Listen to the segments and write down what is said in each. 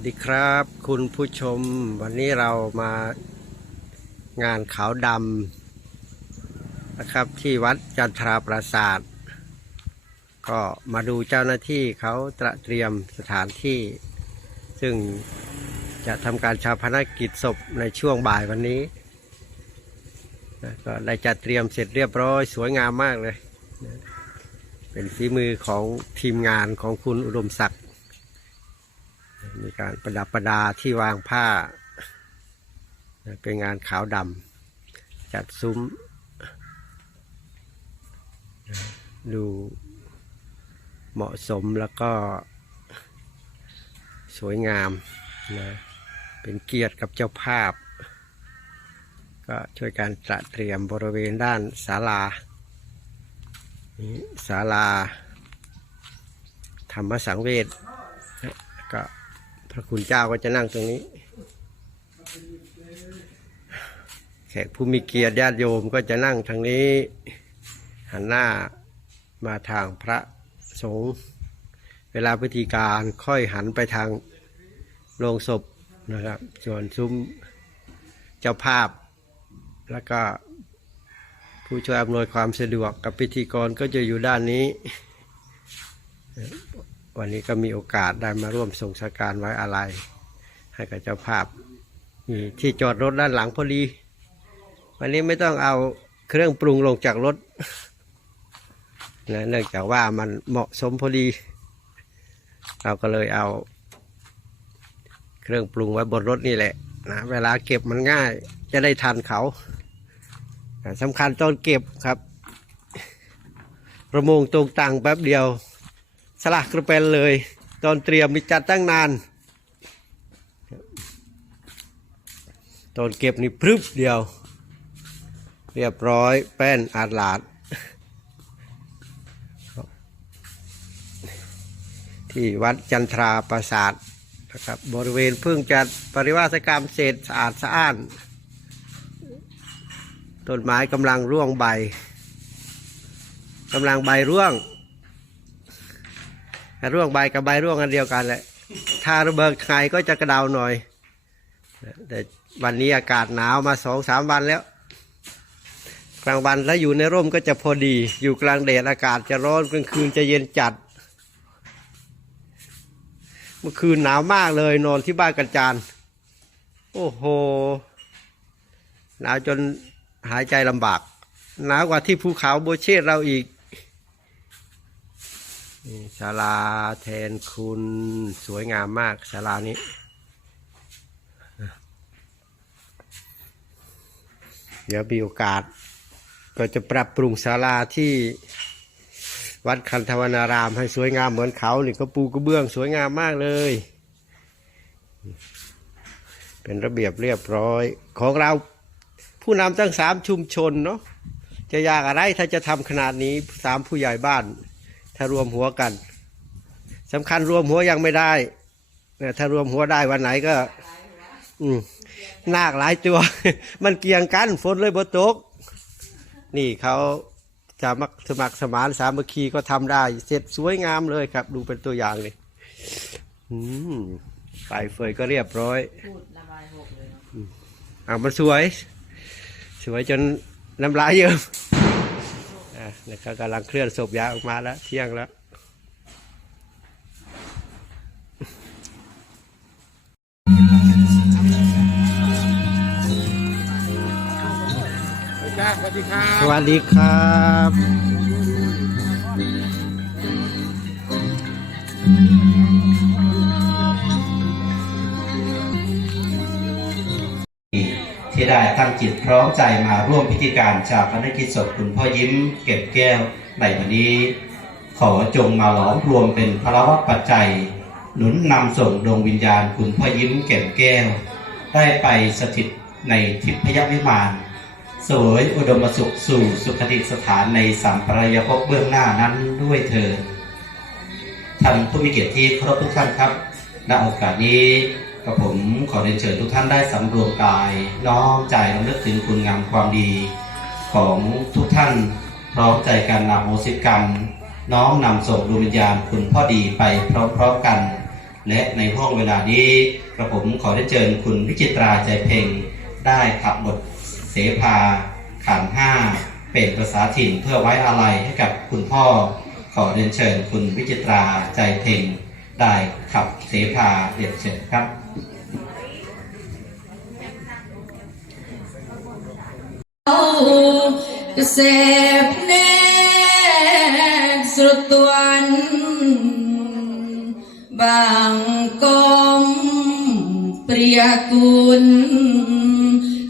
สวัสดีครับ คุณผู้ชมวันนี้เรามางานขาวดำนะครับ ที่วัดจันทราปราศาสตร์ก็มาดูเจ้าหน้าที่เขาตระเตรียมสถานที่ ซึ่งจะทำการชาพนักกิจศพในช่วงบ่ายวันนี้นะก็ได้จัดเตรียมเสร็จเรียบร้อยสวยงามมากเลยนะเป็นฝีมือของทีมงานของคุณอุดมศักดิ์ มีการประดับประดาที่วางผ้า เป็นงานขาวดำจัดซุ้ม ดูเหมาะสมแล้วก็สวยงามนะเป็นเกียรติกับเจ้าภาพ ก็ช่วยการจัดเตรียมบริเวณด้านศาลาศาลาธรรมสังเวชก็ พระคุณเจ้าก็จะนั่งตรงนี้ แขกผู้มีเกียรติญาติโยมก็จะนั่งทางนี้ หันหน้ามาทางพระสงฆ์เวลาพิธีการค่อยหันไปทางโรงศพนะครับ ส่วนซุ้มเจ้าภาพ แล้วก็ผู้ช่วยอำนวยความสะดวกกับพิธีกรก็จะอยู่ด้านนี้ วันนี้ก็มีโอกาสได้มาร่วมส่งสการไว้อาลัยให้กับเจ้าภาพมีที่จอดรถด้านหลังพอดี วันนี้ไม่ต้องเอาเครื่องปรุงลงจากรถนะเนื่องจากว่ามันเหมาะสมพอดี เราก็เลยเอา เครื่องปรุงไว้บนรถนี่แหละนะเวลาเก็บมันง่าย จะได้ทันเขาสำคัญตอนเก็บครับ ประมงตรงตังแป๊บเดียว สลักกระเป็นเลย ตอนเตรียมมีจัดตั้งนาน ตอนเก็บนี่พรึบเดียว เรียบร้อยแป้นอาดหลาด ที่วัดจันทราปราสาทนะครับบริเวณเพิ่งจัดปริวาสกรรมเสร็จสะอาดสะอ้าน ต้นไม้กำลังร่วงใบกำลังใบร่วง ร่วงใบกับใบร่วงกันเดียวกันแหละถ้าระเบิดไงก็จะกระเดาหน่อย แต่วันนี้อากาศหนาวมาสองสามวันแล้ว กลางวันถ้าอยู่ในร่มก็จะพอดี อยู่กลางแดดอากาศจะร้อนกลางคืนจะเย็นจัด เมื่อคืนหนาวมากเลยนอนที่บ้านกันจานโอ้โห หนาวจนหายใจลำบาก หนาวกว่าที่ภูเขาโบเชตเราอีก นี่ศาลาแทนคุณสวยงามมากศาลานี้ เดี๋ยวมีโอกาส ก็จะปรับปรุงศาลาที่วัดคันธวนารามให้สวยงามเหมือนเขาหนี่ก็ปูกระเบื้องสวยงามมากเลย เป็นระเบียบเรียบร้อย ของเราผู้นำตั้งสามชุมชนเนาะจะยากอะไรถ้าจะทำขนาดนี้สามผู้ใหญ่บ้าน ถ้ารวมหัวกันสำคัญรวมหัวยังไม่ได้เนี่ยถ้ารวมหัวได้วันไหนก็ อืมนาคหลายตัว มันเกี่ยงกันฝนเลยบ่ตก นี่เขาจะมักสมัครสมานสามัคคีก็ทำได้ เสร็จสวยงามเลยครับ ดูเป็นตัวอย่างเลยอืมปลายเฟยก็เรียบร้อยพูดระบายหกเลยเนาะอ่ามันสวย สวยจนน้ำลายเยิ้มอะ นะครับกำลังเคลื่อนศพยาออกมาแล้ว เที่ยงแล้วจ้าสวัสดีครับ สวัสดีครับ ที่ได้ตั้งจิตพร้อมใจมาร่วมพิธีการชาพนกิจศพคุณพ่อยิ้มเก็บแก้วในวันนี้ ขอจงมาหลอมรวมเป็นพระวปัจจัย หนุนนำส่งดวงวิญญาณคุณพ่อยิ้มเก็บแก้ว ได้ไปสถิตในทิพยวิมานสวยอุดมสุขสู่สุขติสถานในสัมปรายภพเบื้องหน้านั้นด้วยเถิดท่านผู้มีเกียรติที่เคารพทุกท่านครับณโอกาสนี้ กับผมขอเรียนเชิญทุกท่านได้สำรวมกาย น้อมใจรำลึกถึงคุณงามความดี ของทุกท่านพร้อมใจการนำโมสิกรรม น้อมนำส่งดวงวิญญาณคุณพ่อดีไปพร้อมๆกัน และในห้องเวลานี้กระผมขอได้เชิญคุณวิจิตราใจเพ่งได้ขับบทเสภาขันห้าเป็นภาษาถิ่นเพื่อไว้อาลัยให้กับคุณพ่อ ขอเรียนเชิญคุณวิจิตราใจเพ่งได้ขับเสภาเรียนเชิญครับ សេពនេស្រទន់បាងកំព្រះគុណ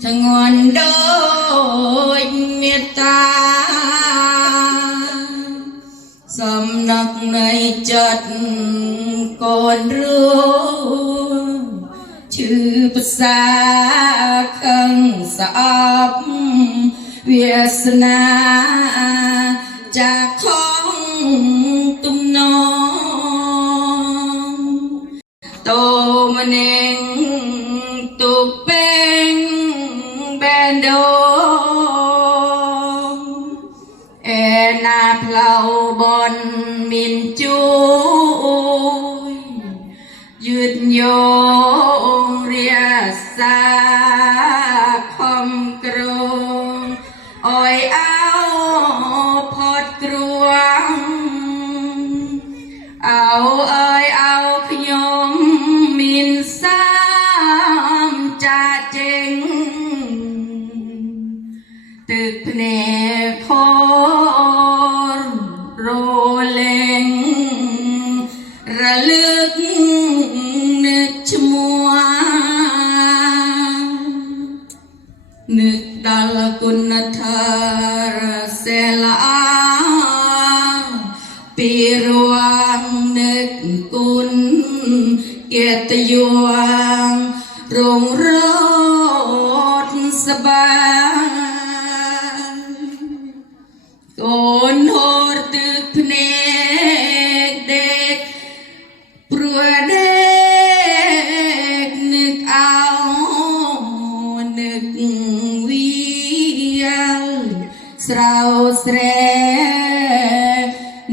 ឆ្ងន់ដូចមេត្តាសំណឹកនៃចិត្តកូនរួមឈឺប្រសាខឹងស្អប់ เวียสนาจากขอ เปีรวงนึกกุลเกียรติยวงรงร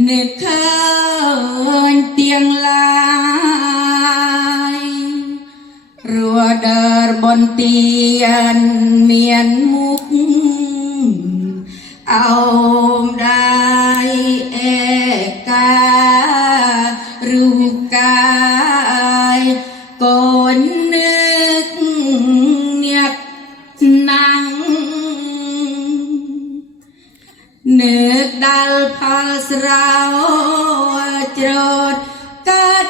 นึกเคยเตียงลายรัวเดินบนเตียนาวจรดกัด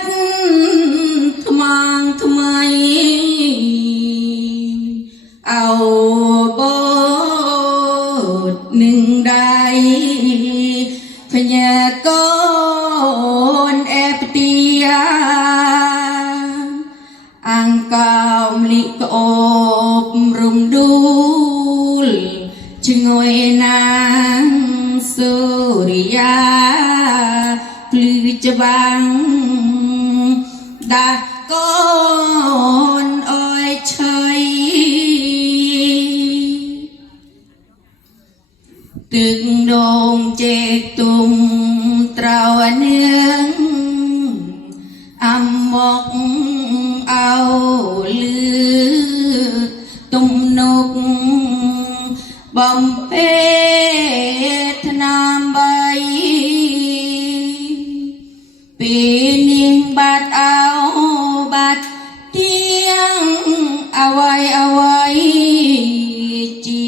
ច្បាំងដាស់កូនអើយឆៃទឹកដងជែកទុំត្រោនាងអំមកអោ ពេលនាងបាត់អោបាត់ទៀងអវ័យអវ័យជី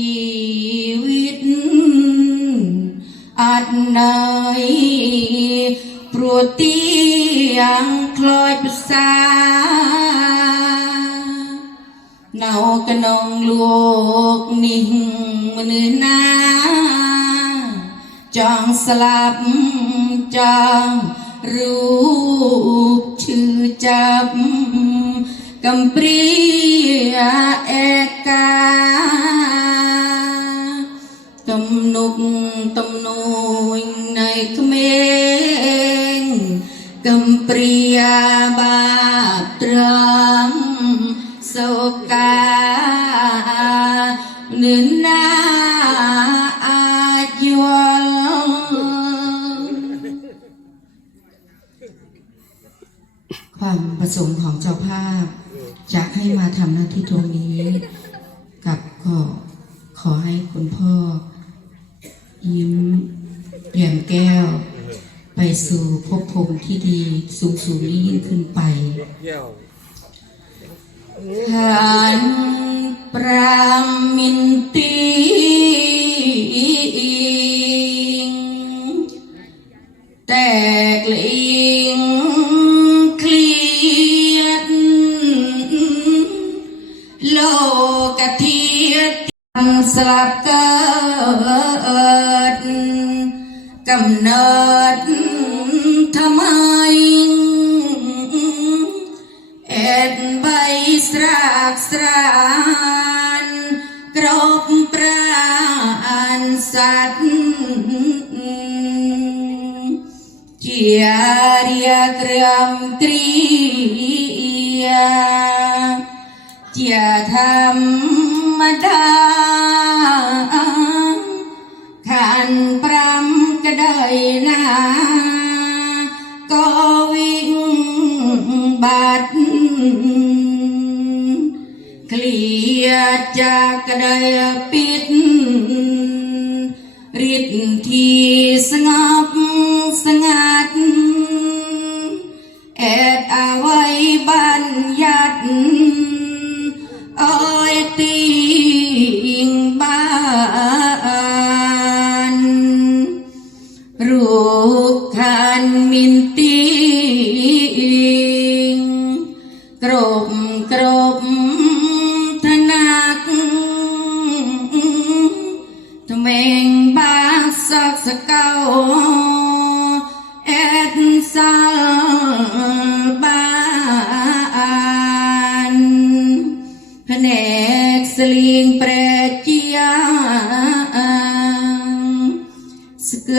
វិតអត់ណៃព្រោះទៀងខ្លោចភាសានៅក្នុងលោកនេះមនុស្សណាចង់ស្លាប់ចង់ រូបឈឺចាប់កំព្រាអេកាទំនុកទំនួញនៃក្មេងកំព្រាបាបត្រង់សោកា ความประสงค์ของเจ้าภาพจะให้มาทำหน้าที่ตรงนี้ กับก็ขอให้คุณพ่อ ยิ้มแย้มแก้ว ไปสู่ภพภูมิที่ดีสูงสูงยิ่ง ស្លាប់កើតកំណើតថ្មីអេតបៃស្រាកស្រានក្របប្រាអានសັດជារាក្រំត្រី ជាធម្មតា นปรำก็ได้นาก็วิ่งบัดเคลียจากกระไดปิดฤทธิ์ที่สงบสงัดแอดเอาไว้บัญญัติ สลิงเปรเจียงสก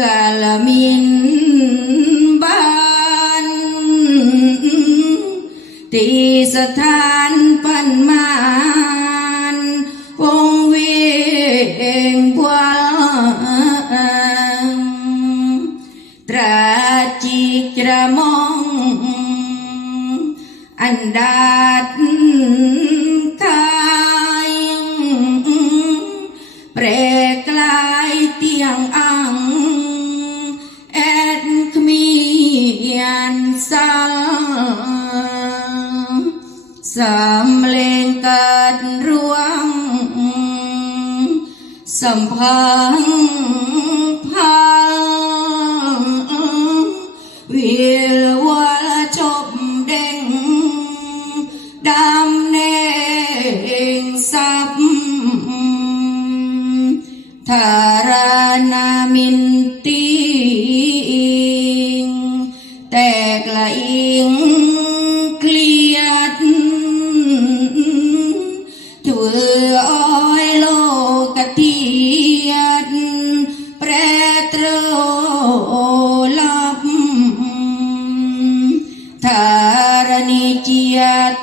ลมินบานตีสถานปันมานวงเวียงบว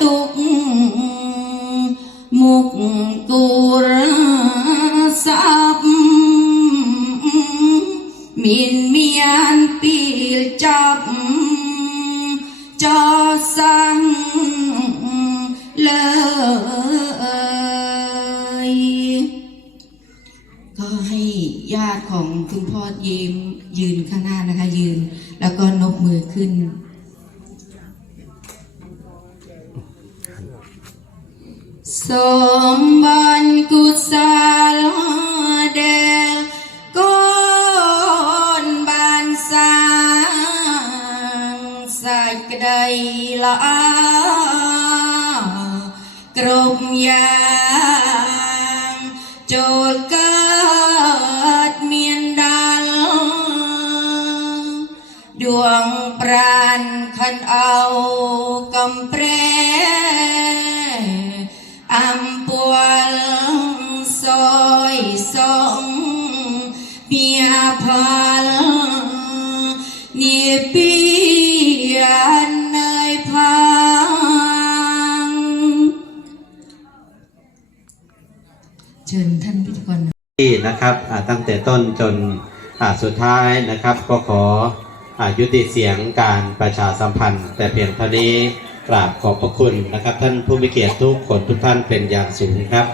ตุกมุกกุรสับมินเมียนปีลจับจอสังเลยก็ให้ญาติของคุณพ่อยิ้มยืนข้างหน้านะคะยืน แล้วก็นกมือขึ้น สมบัติกุศล นะครับตั้งแต่ต้นจนสุดท้ายนะครับ ก็ขออายุติเสียงการประชาสัมพันธ์ แต่เพียงเท่านี้กราบขอบพระคุณนะครับ ท่านผู้มีเกียรติทุกคนทุกท่านเป็นอย่างสูงครับ